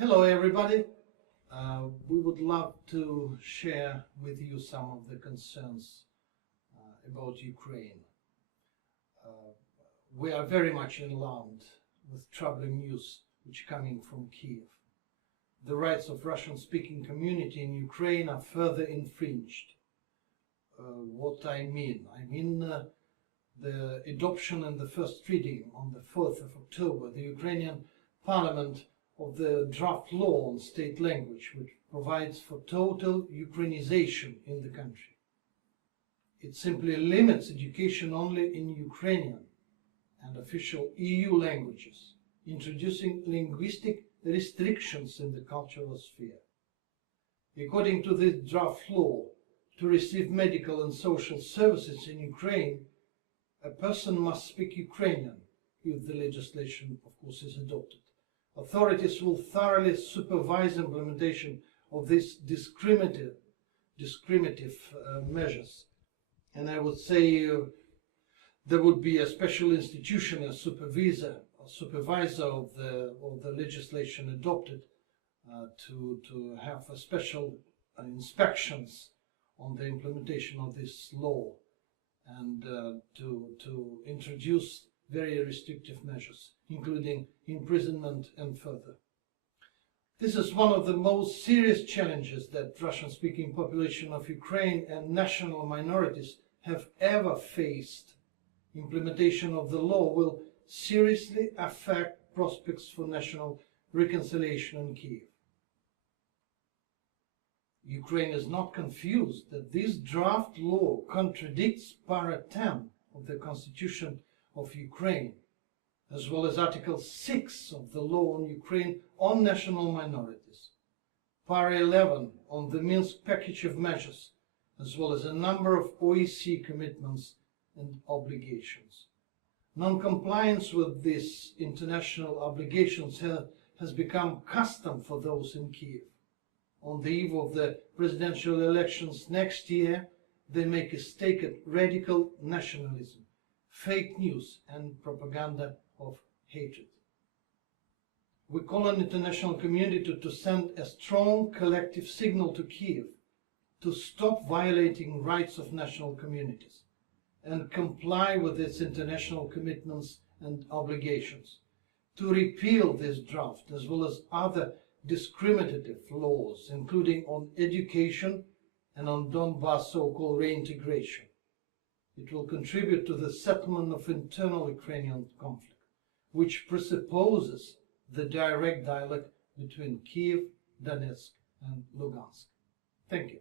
Hello everybody. We would love to share with you some of the concerns about Ukraine. We are very much alarmed with troubling news which are coming from Kiev. The rights of Russian-speaking community in Ukraine are further infringed. What I mean? The adoption in the first reading on the 4th of October, the Ukrainian Parliament of the draft law on state language, which provides for total Ukrainization in the country. It simply limits education only in Ukrainian and official EU languages, introducing linguistic restrictions in the cultural sphere. According to this draft law, to receive medical and social services in Ukraine, a person must speak Ukrainian, if the legislation, of course, is adopted. Authorities will thoroughly supervise implementation of these discriminative measures. And I would say there would be a special institution, a supervisor of the legislation adopted to have a special inspections on the implementation of this law and to introduce very restrictive measures, including imprisonment and further. This is one of the most serious challenges that Russian-speaking population of Ukraine and national minorities have ever faced. Implementation of the law will seriously affect prospects for national reconciliation in Kiev. Ukraine is not confused that this draft law contradicts Para 10 of the Constitution of Ukraine, as well as Article 6 of the law on Ukraine on national minorities, Para 11 on the Minsk package of measures, as well as a number of OSCE commitments and obligations. Non-compliance with these international obligations has become custom for those in Kiev. On the eve of the presidential elections next year, they make a stake at radical nationalism, fake news and propaganda of hatred. We call on the international community to send a strong collective signal to Kiev to stop violating rights of national communities and comply with its international commitments and obligations, to repeal this draft as well as other discriminative laws, including on education and on Donbass so-called reintegration. It will contribute to the settlement of internal Ukrainian conflict, which presupposes the direct dialogue between Kiev, Donetsk and Lugansk. Thank you.